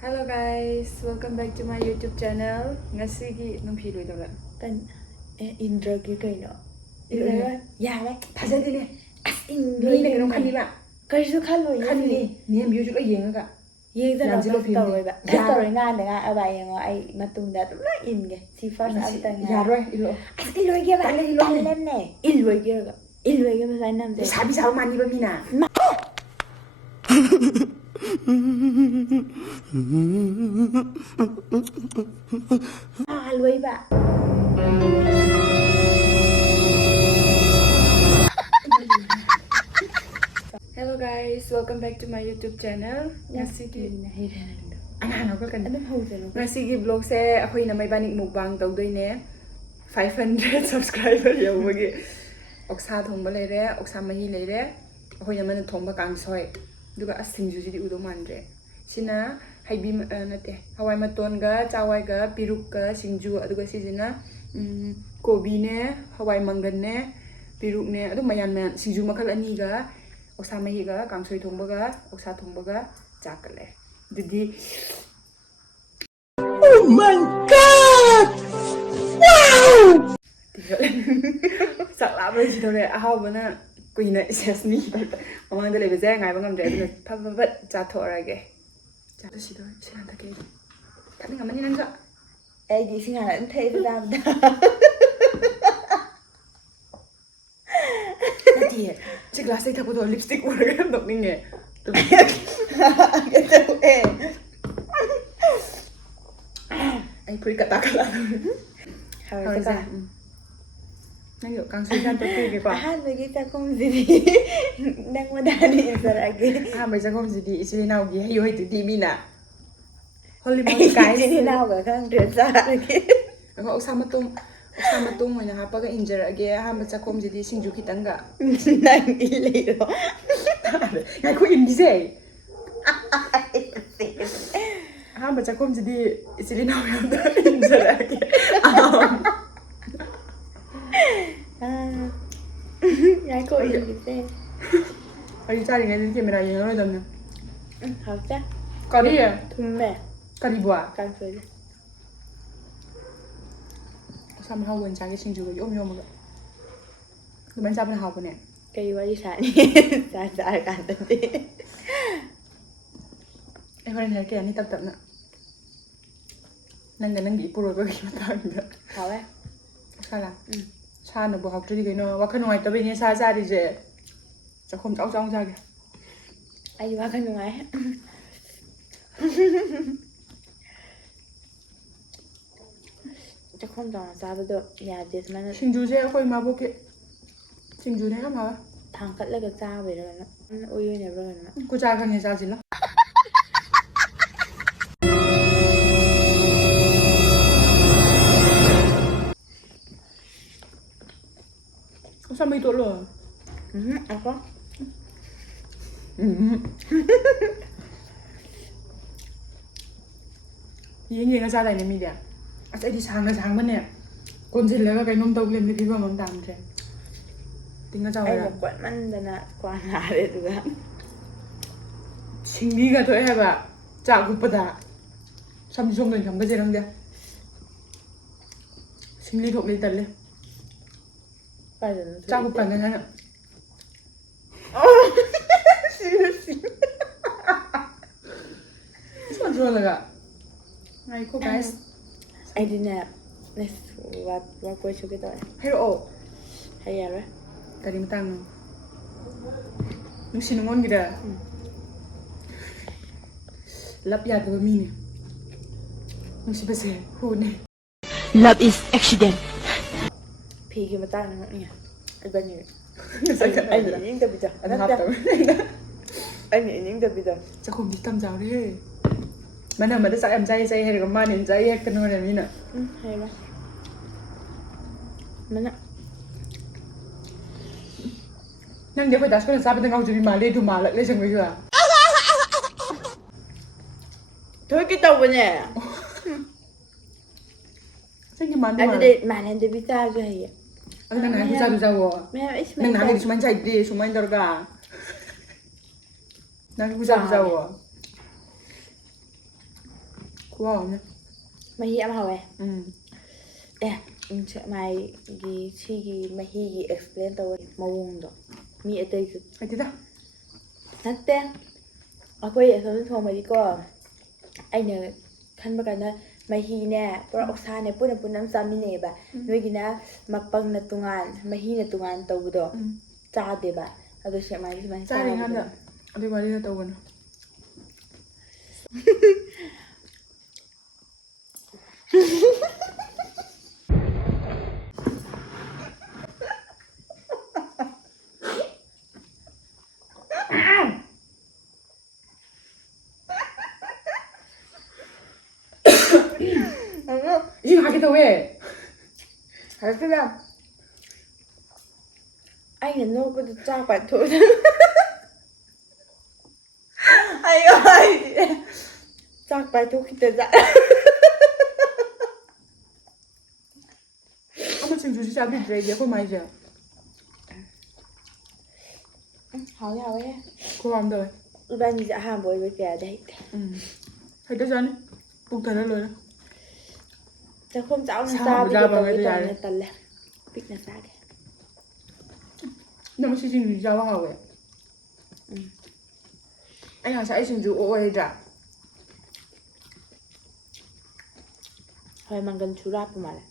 Hello guys, welcome back to my YouTube channel. Ngasigi nung pilo ito lang. Kan Indra kayaknya. Indra? Ya lah. Thazadine. Indra Ni nung kanila. Kaisu kalau Kanili. Ni ang music ay yenga ka. Yang tu Yang nak film story ni. ba. Ya. Story nga dengan abang yang ay matunda tu lah inge. Si first after nga. Yaroy ilo. Iloi ke ba? Talan ne. Iloi ke ba? Iloi ke ba sa nam de. Sabi sa mani ba mina? Loi ba. Hello guys, welcome back to my YouTube channel. Ngasigi ana ko kan. Adam hau jano. Ngasigi vlog se akhoi na may banik mukbang tawdoi ne. 500 subscriber yawagi. Oksa thongba leire, oksa mahi leire. Akhoi na man thongba kangsoi. Duga asingju jidi udo mandre. Sina haibi nate. Hawai maton ga, chawai ga, piruk ga, singju aduga sijina kobi ne, hawai mangan ne, piruk ne, adu mayan man singju makal ani ga, oksa mahi ga, kangsoi thongba ga, oksa thongba ga, chakale. Didi Oh my god! Wow! Sakla ba ji dore ahaw bana kuina sesni mamang dele beze ngai bangam de aduna phabat cha thorage cha to sido sinan ta ke thani ngamani nang ga Ai di singa anh thấy ra da. ti che glass ai thapo do lipstick uraga dok ninge to Cái đâu em. ai puri kata kala Harus ka. nang yo kang sujan to ke kwa Hai kita kong jadi đang mà đàn đi giờ lagi. mai sa kom jidi isili naw gi hayo hai tu di mina holy Cái moly guys ini nào cả kan dia sa lagi. Ako usama tong mo na hapa ka injure age ha ma chakom jidi singju kitanga Nang iliro. ngai ko indi sei ha ma chakom jidi isili na ya da injure age Ngai ko ini thế. ari chari ngai ke mera yeng ro dam na Học cha. kari ya Thum mẹ. kari bua Kan phơi. usama ha wen chari singju go yom yom ga ban sa ban ha ko ne Cái gì sa ni. Sa kan tadi. ai horen her ke ani tap tap na nang ga nang bi puro go ki ta ga Khảo á. sala sa na bo hak tri ga no wa khan ngai ta be ni sa sa ri je chakom chau chau ja ga Ai wa kan ngai. Chắc không đòn ra được nhà chết mà nó singju je khoi ma bo ke singju ne ha ma thằng cất lên cái dao về rồi nó ôi ôi nhà rồi nó ko cha kan ni sa jila sa mai to lo à có yeng yeng sa dai ne mi dia ai di sang ban ne kon jil la ka nom tau lem ni ba mam tam tre tinga cha ai wa một quán ăn là nè quán là để được á singli ga to ha ba cha gu pa da sam jong ngai kam ga je rang dia singli thok le tal le bây giờ nó cha gu pa ga na Sao rồi là gạ? Ngày cô guys. ai đi nè này và quay cho cái tội Hello. hay giờ rồi Tadi matang. Nung sinungon gida. Lap ya to mini. Nung si base hu ne. Love is accident. phi cái mà ta nó nè ai bao nhiêu Sai ka anh ai. nhìn những cái bây giờ Anh hấp tao. anh nhìn những cái bây giờ Cha không biết tâm giáo đi. Mana mà đã sa em chay hay là ma niệm chay hay cái nó này mina. hay quá mà nè Nang dia ko das ko sa pa ngau juri ma le tu ma la le sang với thôi cái đầu này nè Sang cái man anh mà. đi mà anh đi biết ta cái gì Ang nang na bisa bisa wo. mẹ ấy Nang na ni suman chay di suman dorga. Nang bisa bisa wo. ว้าวเนี่ย Mày hi em hào ấy. อืม Mày chi mày hi explain tao mawung do. Mi atay ka. ไอ้ที่ตา Nante. Ako ay sa thong mày ko. Ay na kan ba kana mày hi na para oksa na pun nam sa mi ne ba. Noi gina magpang na tungan, mày hi na tungan tao do. อืม Cha de ba. Ado siya mày man จ้าเรียนกันเด้ออธิบายเรื่องตัวกัน 이거 하기도 왜? Harfiya. Ay na no ko cha pa to. Ay. Cha pa to kita za. 아마 지금 주시 잡이 드레이야 그거 말이죠. Hảo hảo ấy. 그거 안 돼. Ba ni dạ ham bồi với kẻ đấy. thấy tới dân bụng thật rồi. Cha không cháu Sao sao mà bây ra giờ bằng tôi cái tao gì này tần lẹ. Biết là sao đấy. nhưng mà xin gì ra vào vậy? anh hàng sẽ xin dù ô hay trả. Hồi mang gần chú rap mà lại.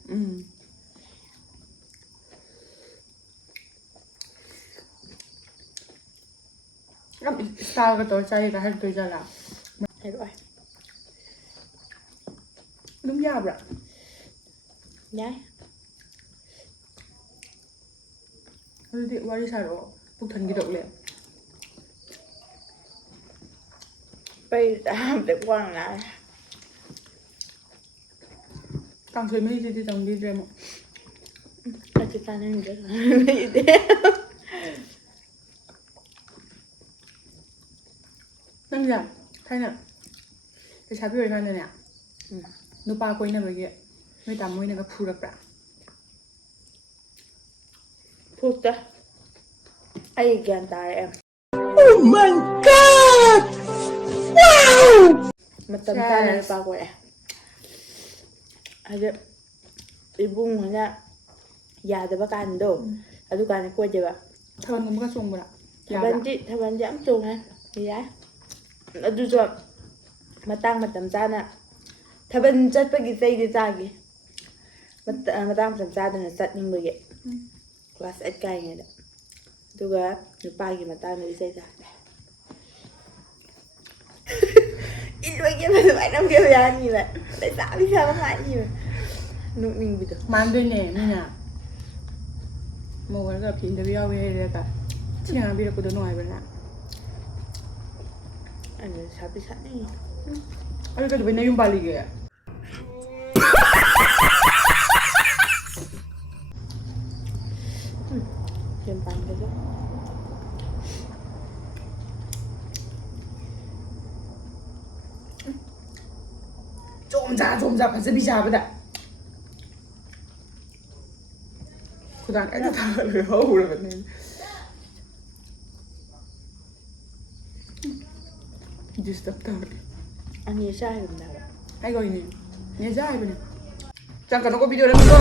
Làm sao cái tối chay cả hai tối ra là Thế rồi. đúng ra rồi. Nhá. Thôi thì qua đi sao đó bụng thần cái động liền. Bây giờ ham để quăng lại. càng chơi mấy thì tổng đi rồi mà. Nó chỉ ta nên được rồi. Thế. Nâng giờ thay nè cái trái bưởi này nè. Nó ba quay nè vậy kìa. Người ta mới nè cái phù được ra. Phút đó. Ai gan tài em. Oh my god! Wow! Mà tầm ta này ba quẹ. Ada ibung hanya ya ada bakan do. Adu kan ko je ba. Thơm cũng có chung rồi ạ. Thaban jam chung ha. Ya. Adu jo matang matam sana. Thaban chat pa gi sai de cha gi. Matang matam cha de na chat ning ba ge. Class 8 kai nge da. Duga ni pa gi matang ni sai cha. Ít đôi kia mà phải năm kia ra như vậy. Tại sao bây giờ nó lại như vậy? Nụ mình bị được. 만드네 미나. 뭐 원래 인터뷰 하고 이래가 친구랑 비록 도 놓아야 되나. Anh sao bị sẵn này. 아니 그래도 맨날 윤발리게. Thêm bánh cái đó. 좀자 벌써 비자보다. 그다음 애들 다 하고 그러거든. 디스터브. Anh nhớ sai rồi nào. 아이고 이네. 내 자이 그냥. 잠깐 너거 비디오를 한 거.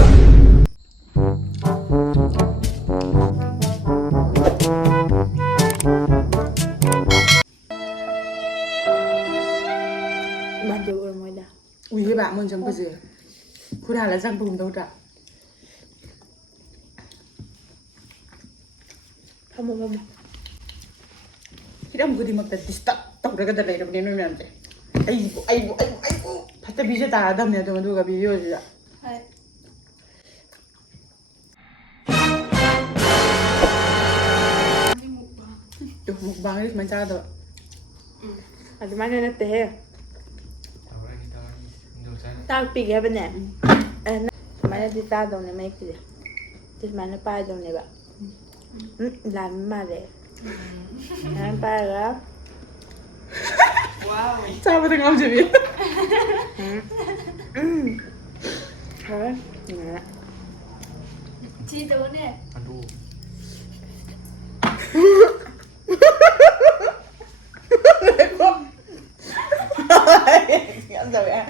Bạn chịu rồi mới đã. 우리 bạn muốn chẳng có gì. Cô đã là răng bùng đâu trả. Không. Khi đó một cái gì mà ta disturb tao ra cái đây đâu nên nó làm gì. 아이고. 바다 비자 다 하다면 너 누가 비벼주자. 또 먹방을 많이 짜도. Anh mang lên thế. Tao bị cái bên này. Mà nó đi ta đồng này mấy cái gì. Thì mà nó bay đồng này bạn. Làm mà để. Làm bay đó. Wow. 짜부등 엄지비. Thôi. Nè. Chi tú nè. Rồi à.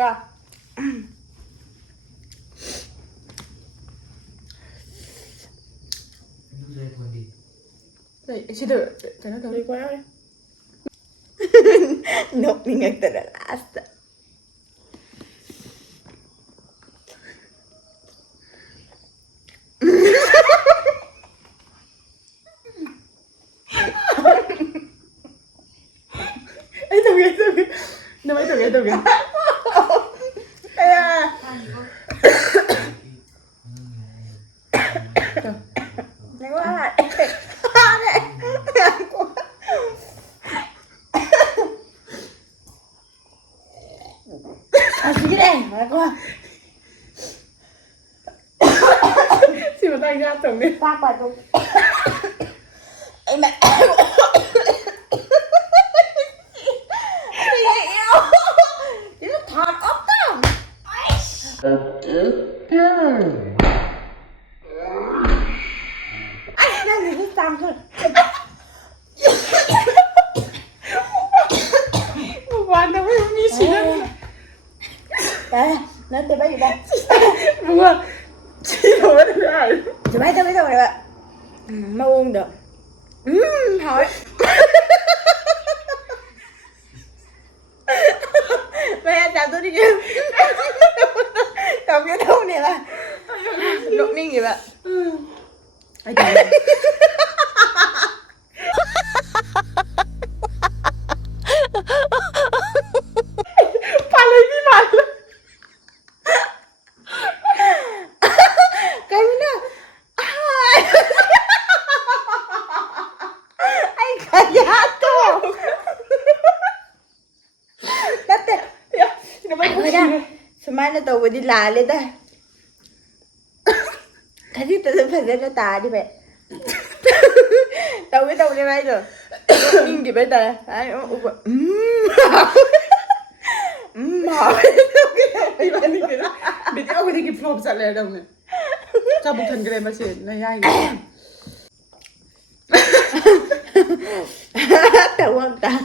ก็ Đây, chị đợi, cái nó đâu ดีกว่าเลย นกนี่ไงแต่ละลาสต์ Ê, tụi kìa, tụi kìa. Nó mấy tụi kìa, tụi kìa. Ê à. Trời. ไม่ว่า เอาสีแดงมาก่อน Chị mà tay ra tổng đi. ปากปากตรงไอ้แม่เดี๋ยวถอดออกต้มไอ้นั่นนี่คือตังค์ Một quán nó mới mi chị đó. ไปนั่นจะไปอยู่ไหน Vừa. Chị đâu có được ai. จะไปจะไปจะไปแบบมาอุ้มเด้อหอยแม่จับตัวนี้จับcái đầu này là lúc ninh gì vậy Ai trời. Phá lấy đi mà. cái nữa anh cả giá to đất đấy Nó mới Thôi nha, sao mai nó tàu vừa đi là lên đây Cái gì tự dưng phải lên nó tà đi mẹ Tàu cái tàu đi bay rồi Nhưng thì bây giờ Đấy, hỏi Ai bạn đi kìa. Bị cái ông cái kịp flop giật lè đồng này. Cho bụng thần cái này mà chị này ai kìa. Tàu không ta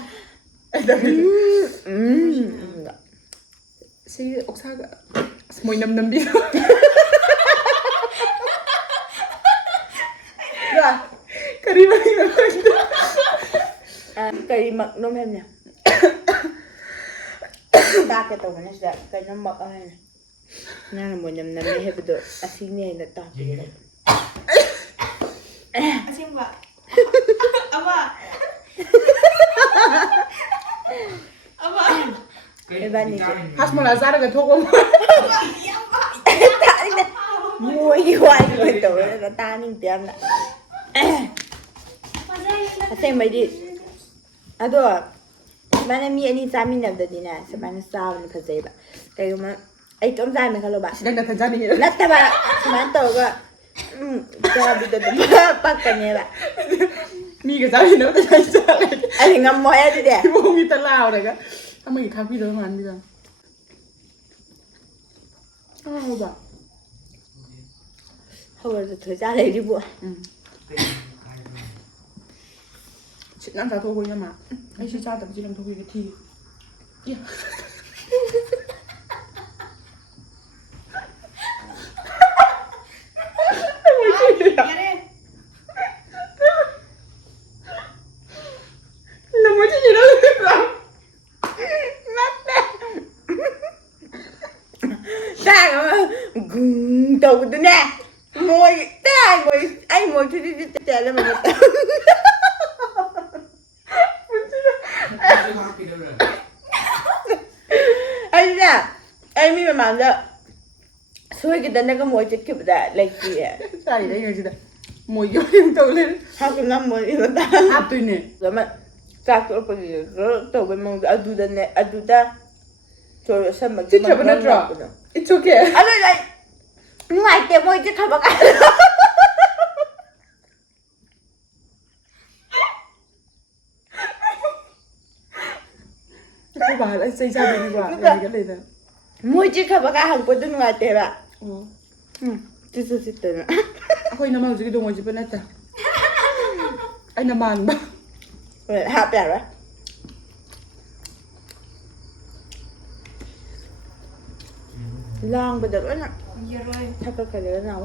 Si ốc xa cả. Mùi nầm nầm đi. Rồi Cái đi mà đi mà. Cái đi mặc nôm em nè Ta cái tàu này sẽ Cái nó mặc ở đây này Nó là một nhầm nằm này hết bây giờ À xin này là tao kìa đây Asyik mbak. Apa? Apa? Cái bạn này Hát mà là ra được cái thuốc không? Ta đi nè Mùi cái hoài người tổ là ta ninh tiêm nè À xem mấy đi À đồ Bạn em nghĩ anh ra mình làm được đi nè Sao bạn sao mình phải dễ bạn Cái mà Ấy cũng ra mình không lo bạn Chị đang đặt thần ra đi nữa. Lát ta bạn Sao bạn tổ cơ Cho bị tổ bắt cả nhà bạn Mi cái giá thì nữa tôi thấy ra này. Anh thì ngâm môi đi nè Cái bộ mi ta lao này cả. Sao mình khác video mà ăn bây giờ? Sao bảo? Thôi rồi thời gian này đi buồn Chị đang ra thuốc nha mà. Anh chị ra tập chị làm thuốc cái thi. Yeah. Ya deh. Nó mới chứ gì đâu được làm. Ra mà Tổ của tôi nè Môi Thế anh ngồi chứ đi chạy lên mà một tao Anh nè Anh mới mà được Xui cái tên nó có môi chết kịp đã Lấy gì ạ Ra đi đấy người chị đây. Mùi vô em tàu lên. How cái ngâm môi đi mà ta Áp tôi nè. Rồi mà Các chỗ có gì Tổ bên mong Ở đu đần nè Ở đu ta Rồi sao mà Chị chờ bên đó trọ. It's okay. Ở đây đây Ngoài tiệm môi chứ thật bác ạ Cái bà lại xây ra đi quả. Cái này là. Môi chứ thật bác ạ Hằng quân tôi ngoài tiệm ạ Ồ. Chứ tên ạ Ako naman sige dong wajib na ta. Ay naman ba? Rồi hạ bẻ rồi ꯂꯥꯡꯕꯗ ꯂꯣꯏꯅ ꯌꯥꯔꯣꯏ ꯊꯛꯀꯠꯈ꯭ꯔꯦ ꯅꯥꯎ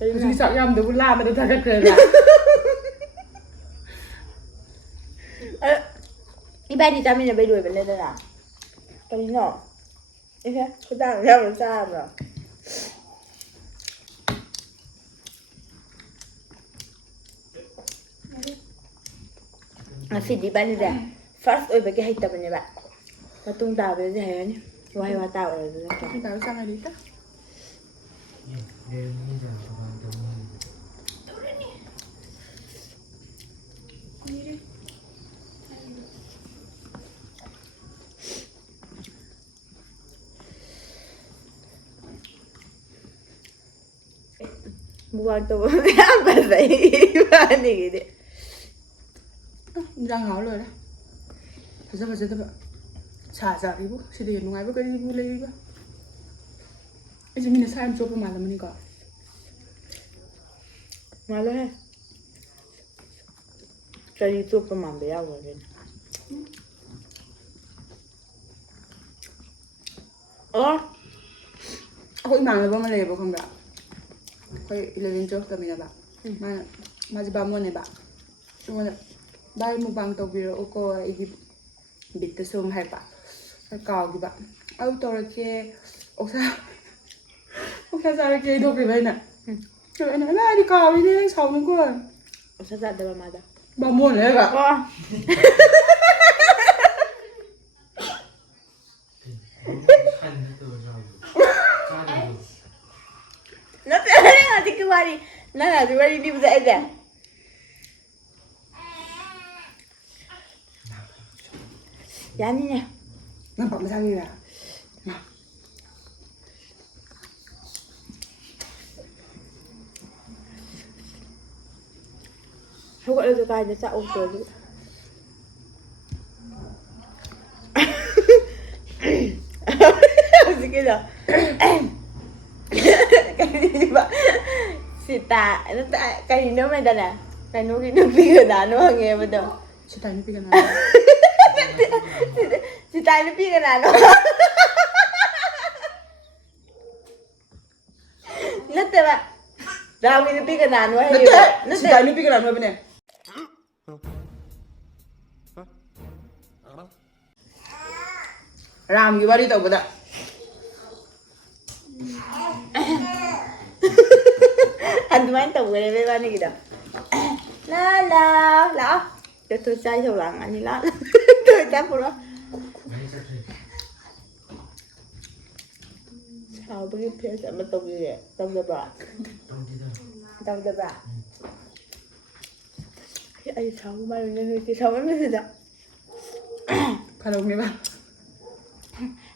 ꯍꯧꯖꯤꯛ ꯆꯥꯛ ꯌꯥꯝꯗꯕꯨ ꯂꯥꯝꯕꯗ ꯊꯥꯒꯠꯈ꯭ꯔꯦꯗ 이발이 짬이네 왜 이러면 되나? 아니요. 이게 그다음 내가 짜봐. ꯉꯁꯤꯗꯤ ꯏꯕꯥꯅꯤꯁꯦ first ꯑꯣꯏꯕꯒꯤ ꯍꯩꯇꯕꯅꯦꯕ ꯃꯇꯨꯡ ꯇꯥꯕꯗꯗꯤ ꯍꯩꯔꯅꯤ ꯋꯥꯍꯩ ꯋꯥꯇꯥ ꯑꯣꯏꯔꯗꯅ ꯇꯥꯔ ꯆꯪꯉꯗꯤꯇ 무한 또 안 봤어 이만이기지 인장 하울러라 fazedaba 자자리고 시대에 누가이고 그리고 레이가 이제 미네 사람 좁은 말라니까 말로 해 저기 조금만 배워보긴 akwai malaba ma leba kan ba akwai 11 job kamina ba ma ji ba mo ne ba wala bai mu bang to biro ko igi bitta sum hai ba ka gi ba au to ra ke osa sa ra ke do ke bai na na di ka wi ne sau ni ko 사자들만 맞아 ba mo ne ga 나 아직 그 말이 난 아직 말이 니보다 애들 야니네 na ba ma sa ni la 저거에서 가 이제 짜 없어 어떻게 돼? cái bà xì tà nó cái nó mày ta nè cái nó cái pi cái đàn nó nghe bây giờ si ta ni pi kana xì tà nó pi cái đàn nó nó tệ bà đào cái nó pi cái đàn nó hay na si ta ni pi kana no bene ram gi bari to bada 한두만 또 왜 배반이 기다 라라 tôi trai thầu lặng anh đi lắm tôi chắc luôn đó sao bây giờ phía sẽ mất tông gì vậy tông được bà cái ai sao mà nên thì sao mới được 팔아오게 봐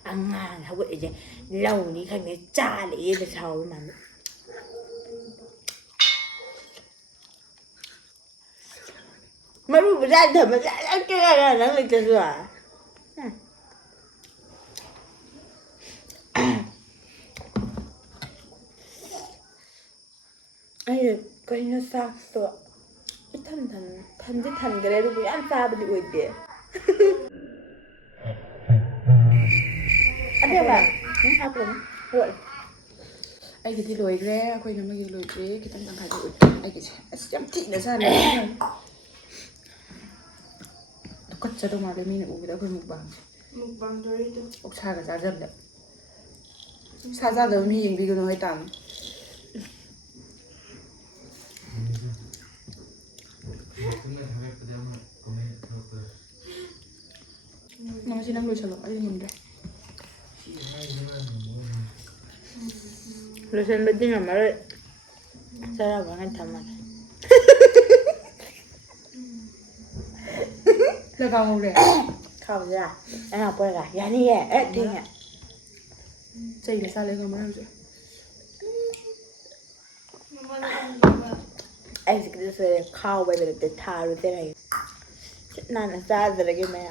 ăn 하고 이제 lâu khăn cái cha để yên sao mà mới ra thầm mà ra cái là nó lên cho rồi ai cái nó sao rồi cái thân cái đấy nó ăn xa bên đi uống đi anh thấy bà những hạt lắm rồi ai cái thì lùi ra quay nó mới lùi thế cái tăng khai lùi ai cái chấm thị nó ra này cất cho tôi mà cái mình uống cái đó quay mukbang dorito ốc xa cái giá dầm đấy xa ra rồi mình vì cái nó hay tạm nó chỉ đang lùi chalo ai nhìn đây rồi xem bên tiếng mà rồi sao ra vẫn anh thầm mà là vào ngủ đấy không ra anh học qua cả ya đi ế đi nhỉ chơi cái sao lấy không mới rồi anh sẽ khao bây giờ để thà rồi thế này nan là ra rồi cái mẹ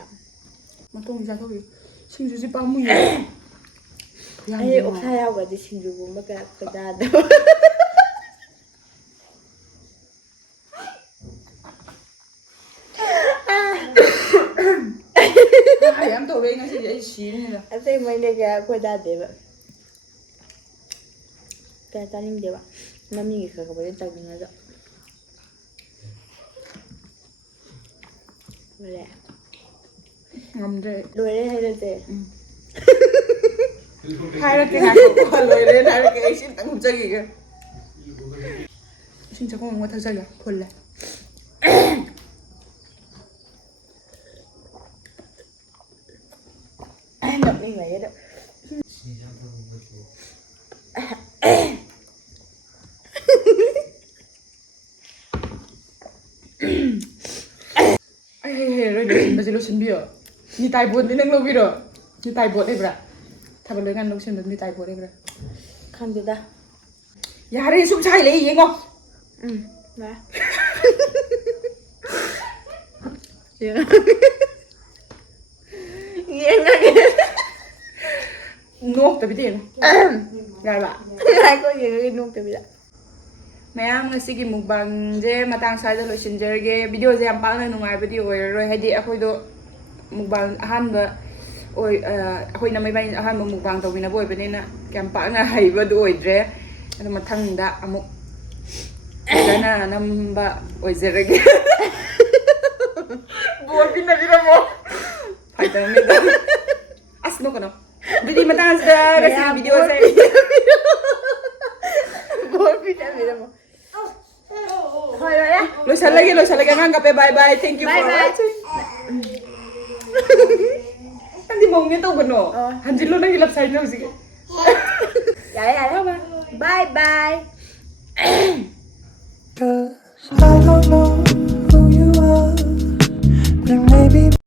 mà tôi ra thôi xin chú bao nhiêu anh ốc thay ao cái gì xin chú cũng bắt cái ra đâu ꯌꯥꯝ ꯇꯧꯔꯦ ꯉꯁꯤꯗꯤ ꯑꯩ ꯁꯤꯔꯅꯤꯗ ꯑꯁꯦꯡꯕꯩꯅꯦ ꯀꯌꯥ ꯑꯩꯈꯣꯏ ꯇꯥꯗꯦꯕ ꯀꯌꯥ ꯆꯥꯅꯤꯡꯗꯦꯕ ꯃꯃꯤꯒꯤ ꯈꯔ ꯈꯔ ꯇꯧꯅꯤꯡꯉꯁꯨ ꯂꯣꯏꯔꯦ ꯉꯝꯗ꯭ꯔꯦ ꯂꯣꯏꯔꯦ ꯍꯥꯏꯔꯁꯦ ꯍꯥꯏꯔꯛꯀꯦ ꯉꯥꯏꯈꯣ ꯂꯣꯏꯔꯦ ꯍꯥꯏꯔꯛꯀꯦ ꯑꯩ ꯏꯁꯤꯡ ꯇꯪ ꯊꯛꯆꯈꯤꯒꯦ ꯏꯁꯤꯡ ꯆꯥꯛꯈꯣꯝ ꯑꯃ ꯊꯛꯆꯒꯦ ꯐꯨꯜꯂꯦ ꯅꯣꯛꯅꯤꯡꯉꯩꯗ ꯑꯩ ꯂꯣꯏꯁꯤꯟꯕꯁꯦ ꯂꯣꯏꯁꯤꯟꯕꯤꯌꯣ ꯅꯤꯇꯥꯏ ꯕꯣꯠꯅꯤ ꯅꯪ ꯂꯧꯕꯤꯔꯣ ꯅꯤꯇꯥꯏ ꯕꯣꯠ ꯂꯩꯕ꯭ꯔꯥ ꯊꯥꯕꯜ ꯂꯣꯏꯀꯥꯟ ꯂꯧꯁꯤꯟꯕ ꯅꯤꯇꯥꯏ ꯕꯣꯠ ꯂꯩꯕ꯭ꯔꯥ ꯈꯪꯗꯦꯗ ꯌꯥꯔꯦ ꯁꯨꯝ ꯁꯥꯏ ꯂꯩ ꯌꯦꯡꯉꯣ ꯂꯥꯛ ꯌꯦꯡꯉꯒꯦ ꯅꯣꯛꯇꯕꯤꯗ ꯌꯦꯡꯉꯣ ꯌꯥꯔꯕ ꯉꯥꯏꯈꯣ ꯌꯦꯡꯉꯒꯦ ꯅꯣꯛꯇꯕꯤꯗ ꯃꯌꯥꯝ ꯉꯁꯤꯒꯤ ꯃꯨꯛꯕꯥꯡꯁꯦ ꯃꯇꯥꯡ ꯁ꯭ꯋꯥꯏꯗ ꯂꯣꯏꯁꯤꯟꯖꯔꯒꯦ ꯚꯤꯗꯤꯑꯣꯁꯦ ꯌꯥꯝ ꯄꯥꯛꯅ ꯅꯨꯡꯉꯥꯏꯕꯗꯤ ꯑꯣꯏꯔꯔꯣꯏ ꯍꯥꯏꯗꯤ ꯑꯩꯈꯣꯏꯗꯣ ꯃꯨꯛꯕꯥꯡ ꯑꯍꯥꯟꯕ ꯑꯩꯈꯣꯏ ꯅꯃꯩꯕꯥꯅꯤ ꯑꯍꯥꯟꯕ ꯃꯨꯛꯕꯥꯡ ꯇꯧꯃꯤꯟꯅꯕ ꯑꯣꯏꯕꯅꯤꯅ ꯌꯥꯝ ꯄꯥꯛꯅ ꯍꯩꯕꯗꯨ ꯑꯣꯏꯗ꯭ꯔꯦ ꯑꯗꯣ ꯃꯊꯪꯗ ꯑꯃꯨꯛ ꯐꯖꯅ ꯅꯝꯕ ꯑꯣꯏꯖꯔꯒꯦ ꯕꯣꯜ ꯄꯤꯅꯕꯤꯔꯝꯃꯣ ꯐꯥꯏꯇꯔꯅꯤꯗ ꯑꯁ ꯅꯣꯛꯀꯅꯣ ꯑꯗꯨꯗꯤ ꯃꯇꯥꯡꯁꯤꯗ ꯉꯁꯤꯒꯤ ꯚꯤꯗꯤꯑꯣꯁꯦ ꯕꯣꯜ ꯄꯤꯅꯕꯤꯔꯝꯃꯣ ꯍꯣꯏ ꯂꯣꯏꯔꯦ ꯂꯣꯏꯁꯜꯂꯒꯦ ꯑꯉꯥꯡ ꯀꯞꯄꯦ bye bye thank you Bye for bye. ꯋꯥꯆꯤꯡ ꯅꯪꯗꯤ ꯃꯧꯅꯦ ꯇꯧꯒꯅꯣ ꯍꯟꯖꯤꯜꯂꯣ ꯅꯪꯒꯤ ꯂꯞꯁꯥꯏꯗ ꯍꯧꯖꯤꯛ ꯌꯥꯔꯦ ꯌꯥꯔꯦ ꯕꯥꯏ ꯕꯥꯏ I don't know